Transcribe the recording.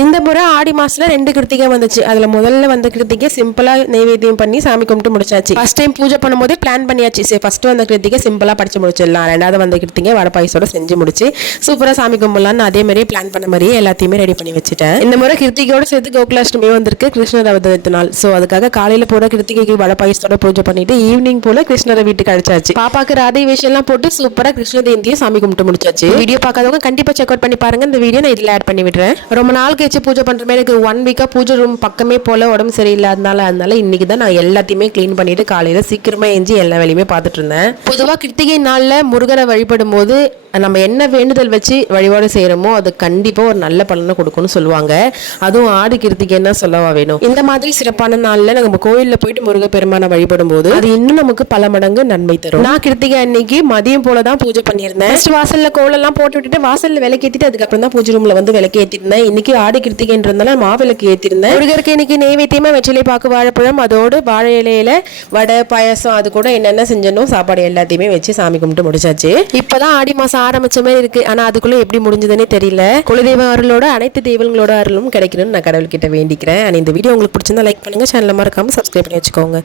இந்த முறை ஆடி மாசத்துல ரெண்டு கிருத்திகை வந்துச்சு. அதுல முதல்ல வந்த கிருத்திகை சிம்பிளா நைவேத்தியம் பண்ணி சாமி கும்பிட்டு முடிச்சாச்சு. ஃபர்ஸ்ட் டைம் பூஜை பண்ணும்போது பிளான் பண்ணியாச்சு. சரி ஃபர்ஸ்ட் வந்த கிருத்திகை சிம்பிளா படிச்சு முடிச்சிடலாம். ரெண்டாவது வந்த கிருத்திகை வடை பாயசோட செஞ்சு முடிச்சு சூப்பரா சாமி கும்பிடலாம்னு அதே மாதிரியே பிளான் பண்ண மாதிரியே எல்லாத்தையுமே ரெடி பண்ணி வச்சுட்டேன். இந்த முறை கிருத்திகையோட சேர்த்து கோகுலாஷ்டமி வந்திருக்கு கிருஷ்ணர் அவதரித்த நாள். ஸோ அதுக்காக காலையில போட கிருத்திகைக்கு வட பாயசத்தோட பூஜை பண்ணிட்டு ஈவினிங் போல கிருஷ்ணரை வீட்டுக்கு அழைச்சாச்சு. பாப்பாக்கு ராதை விஷயம்லாம் எல்லாம் போட்டு சூப்பரா கிருஷ்ண ஜெயந்தியை சாமி கும்பிட்டு முடிச்சாச்சு. வீடியோ பார்க்காதவங்க கண்டிப்பா செக் அவுட் பண்ணி பாருங்க. இந்த வீடியோ நான் இதுல ஆட் பண்ணி விடுறேன். ரொம்ப நாளுக்கு கழிச்சு பூஜை பண்ணுற மாதிரி எனக்கு ஒன் வீக்காக பூஜை ரூம் பக்கமே போல உடம்பு சரியில்லாதனால அதனால இன்றைக்கி தான் நான் எல்லாத்தையுமே க்ளீன் பண்ணிவிட்டு காலையில் சீக்கிரமாக எஞ்சி எல்லா வேலையுமே பார்த்துட்டு இருந்தேன். பொதுவாக கிருத்திகை நாளில் முருகரை வழிபடும் போது நம்ம என்ன வேண்டுதல் வச்சு வழிபாடு செய்யறோமோ அது கண்டிப்பா ஒரு நல்ல பலனை கொடுக்கும்னு சொல்லுவாங்க. அதுவும் ஆடி கிருத்திகைன்னா சொல்லவா வேணும்? இந்த மாதிரி சிறப்பான நாள்ல நம்ம கோயில்ல போயிட்டு முருக பெருமானை வழிபடும் போது அது இன்னும் நமக்கு பல மடங்கு நன்மை தரும். நான் கிருத்திகை அன்னைக்கு மதியம் போல தான் பூஜை பண்ணியிருந்தேன். First வாசல்ல கோலெல்லாம் போட்டு விட்டுட்டு வாசல்ல விளக்கேத்திட்டு அதுக்கப்புறம் தான் பூஜை ரூம்ல வந்து விளக்கு ஏத்திருந்தேன் இன்னைக்கு ஆடி கிருத்திகைன்றதுனால மாவிளக்கு ஏத்திருந்தேன் முருகருக்கு இன்னைக்கு நெய்வேத்தியமா வெற்றிலை பாக்கு வாழைப்பழம் அதோடு வாழை இலையில வடை பாயாசம் அது கூட என்னென்ன செஞ்சனோ சாப்பாடு எல்லாத்தையுமே வச்சு சாமி கும்பிட்டு முடிச்சாச்சு. இப்பதான் ஆடி மாசம் ஆரம்பிச்ச மாதிரி இருக்கு. ஆனா அதுக்குள்ள எப்படி முடிஞ்சதுன்னே தெரியல. குலதெய்வ அருளோட அனைத்து தெய்வங்களோட அருளும் கிடைக்கணும்னு நான் கடவுள்கிட்ட வேண்டிக்கிறேன். இந்த வீடியோ உங்களுக்கு பிடிச்சிருந்தா லைக் பண்ணுங்க. சேனல் மறக்காம சப்ஸ்கிரைப் பண்ணி வச்சுக்கோங்க.